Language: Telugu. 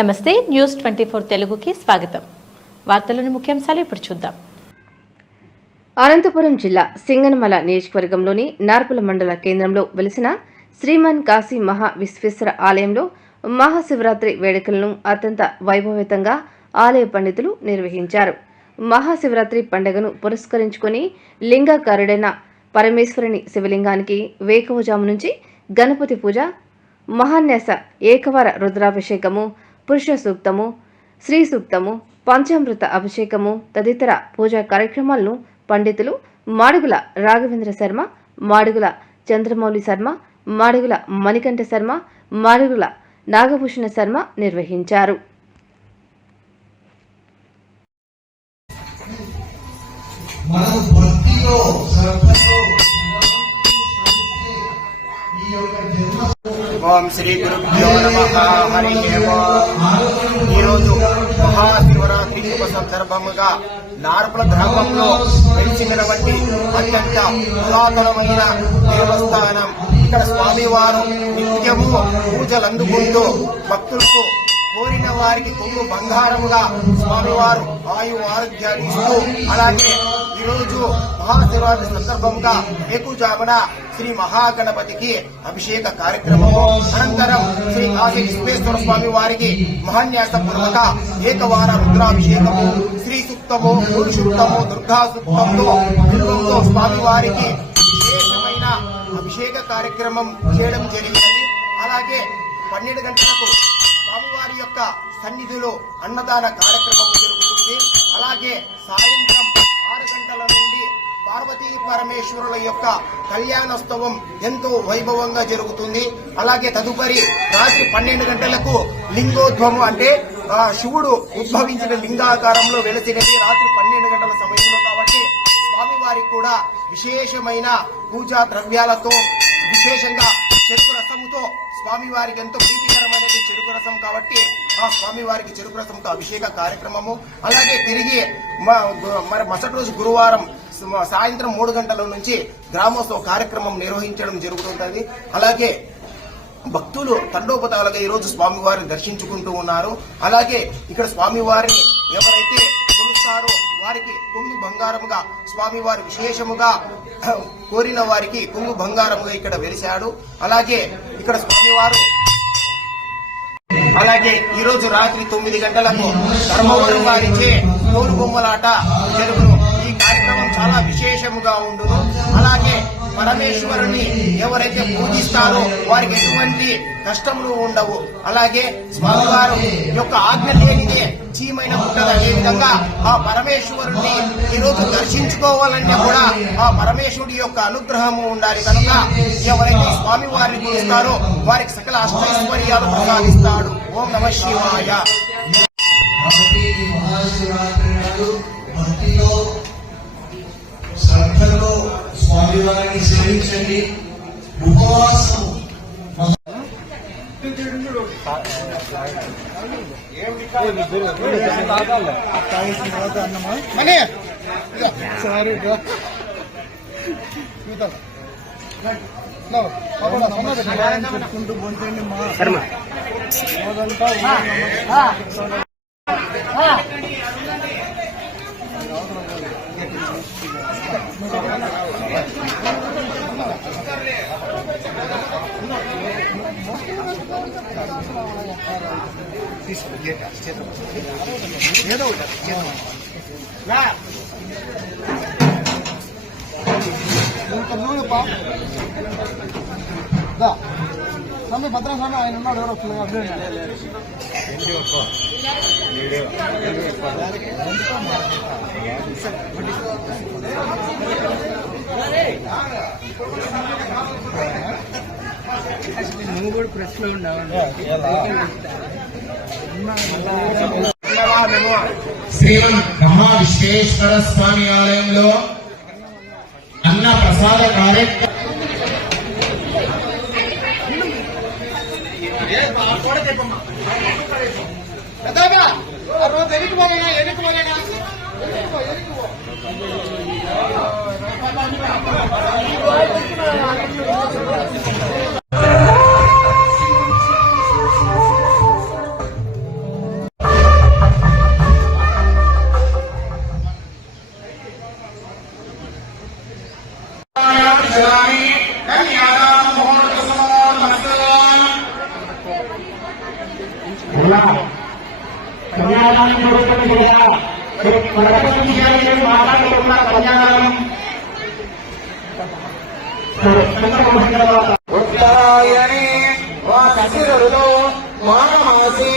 నమస్తే న్యూస్ 24 తెలుగుకి స్వాగతం. వార్తలోని ముఖ్యాంశాలు ఇప్పుడు చూద్దాం. అనంతపురం జిల్లా సింగనమల నియోజకవర్గంలోని నార్పల మండల కేంద్రంలో వెలిసిన శ్రీమన్ కాశీ మహా విశ్వేశ్వర ఆలయంలో మహాశివరాత్రి వేడుకలను అత్యంత వైభవేతంగా ఆలయ పండితులు నిర్వహించారు. మహాశివరాత్రి పండుగను పురస్కరించుకుని లింగాకారుడైన పరమేశ్వరుని శివలింగానికి వేకువజాము నుంచి గణపతి పూజ, మహాన్యాస ఏకవార రుద్రాభిషేకము, పురుష సూక్తము, శ్రీ సూక్తము, పంచామృత అభిషేకము తదితర పూజా కార్యక్రమాలను పండితులు మాడుగుల రాఘవేంద్ర శర్మ, మాడుగుల చంద్రమౌళి శర్మ, మాడుగుల మణికంఠ శర్మ, మాడుగుల నాగభూషణ శర్మ నిర్వహించారు. ఓం శ్రీ గురుభ్యో నమః. హరి ఓం. ఈరోజు మహాశివరాత్రి శుభ సందర్భముగా నార్పల గ్రామంలో వెలిసినటువంటి అత్యంత పురాతనమైన దేవస్థానం. ఇక్కడ స్వామివారు నిత్యము పూజలు అందుకుంటూ భక్తులకు కోరిన వారికి కొంగు బంగారముగా స్వామివారు ఆయు ఆరోగ్యాన్ని ఇస్తూ, అలాగే ఈరోజు మహాశివరాత్రి సందర్భంగా వేకుజామున శ్రీ మహాగణపతికి అభిషేక కార్యక్రమము, అనంతరం శ్రీ కాశీ విశ్వేశ్వర స్వామి వారికి మహాన్యాస పూర్వక ఏకవార రుద్రాభిషేకము, శ్రీ సూక్తము, గురు సూక్తము, దుర్గా సూక్తంతో స్వామి వారికి విశేషమైన అభిషేక కార్యక్రమం చేయడం జరిగినది. అలాగే 12 గంటలకు స్వామివారి యొక్క సన్నిధిలో అన్నదాన కార్యక్రమం జరుగుతుంది. అలాగే సాయంత్రం 6 గంటల నుండి పార్వతీ పరమేశ్వరుల యొక్క కళ్యాణోత్సవం ఎంతో వైభవంగా జరుగుతుంది. అలాగే తదుపరి రాత్రి 12 గంటలకు లింగోద్భవం, అంటే శివుడు ఉద్భవించిన లింగాకారంలో వెలసినది రాత్రి 12 గంటల సమయంలో. కాబట్టి స్వామివారికి కూడా విశేషమైన పూజా ద్రవ్యాలతో, విశేషంగా చెరుకు రసముతో, స్వామివారికి ఎంతో ప్రీతికరమైనది చెరుకు రసం కాబట్టి ఆ స్వామివారికి చెరుకు రసంతో అభిషేక కార్యక్రమము. అలాగే తిరిగి మరి మరుసటి రోజు గురువారం సాయంత్రం 3 గంటల నుంచి గ్రామోత్సవ కార్యక్రమం నిర్వహించడం జరుగుతుంటుంది. అలాగే భక్తులు తండోపతాలుగా ఈరోజు స్వామివారిని దర్శించుకుంటూ ఉన్నారు. అలాగే ఇక్కడ స్వామివారిని ఎవరైతే కొలుస్తారో వారికి కొంగు బంగారముగా స్వామివారి విశేషముగా కోరిన వారికి కొంగు బంగారముగా ఇక్కడ వెలిశాడు. అలాగే ఇక్కడ స్వామివారు ఈరోజు రాత్రి 9 గంటలకు ధర్మవరం వారిచే తోలు బొమ్మలాట జరుగును. ఈ కార్యక్రమం చాలా విశేషముగా ఉండును. అలాగే పరమేశ్వరుని ఎవరైతే పూజిస్తారో వారికి ఎటువంటి కష్టములు ఉండవు. అలాగే స్వామివారు యొక్క ఆజ్ఞ లేనిదే చీమైన పుట్టదు. అదేవిధంగా ఆ పరమేశ్వరుని ఈరోజు దర్శించుకోవాలంటే కూడా ఆ పరమేశ్వరుడి యొక్క అనుగ్రహము ఉండాలి. కనుక ఎవరైతే స్వామివారిని పూజిస్తారో వారికి సకల అష్టైశ్వర్యాలు ప్రసాదిస్తాడు. ఓం నమః శివాయ. శ్రద్ధలో స్వామివారిని సేవించండి. ఉపవాసం చెప్పుకుంటూ పోండి మా ఏదో స్వామి భద్రం స్వామి ఆయన ఉన్నాడు. ఎవరో నువ్వు కూడా ప్రెస్ లో ఉన్నావు. శ్రీమన్ మహావిశ్వేశ్వర స్వామి ఆలయంలో అన్న ప్రసాద కార్యక్రమం ఇలా కన్యాదానం జరుగుతుంది కదా, మరి మరొక విషయాన్ని మాట్లాడుతున్న కన్యాదానం ఉత్తరాయణి వాసిరులో మానమాసి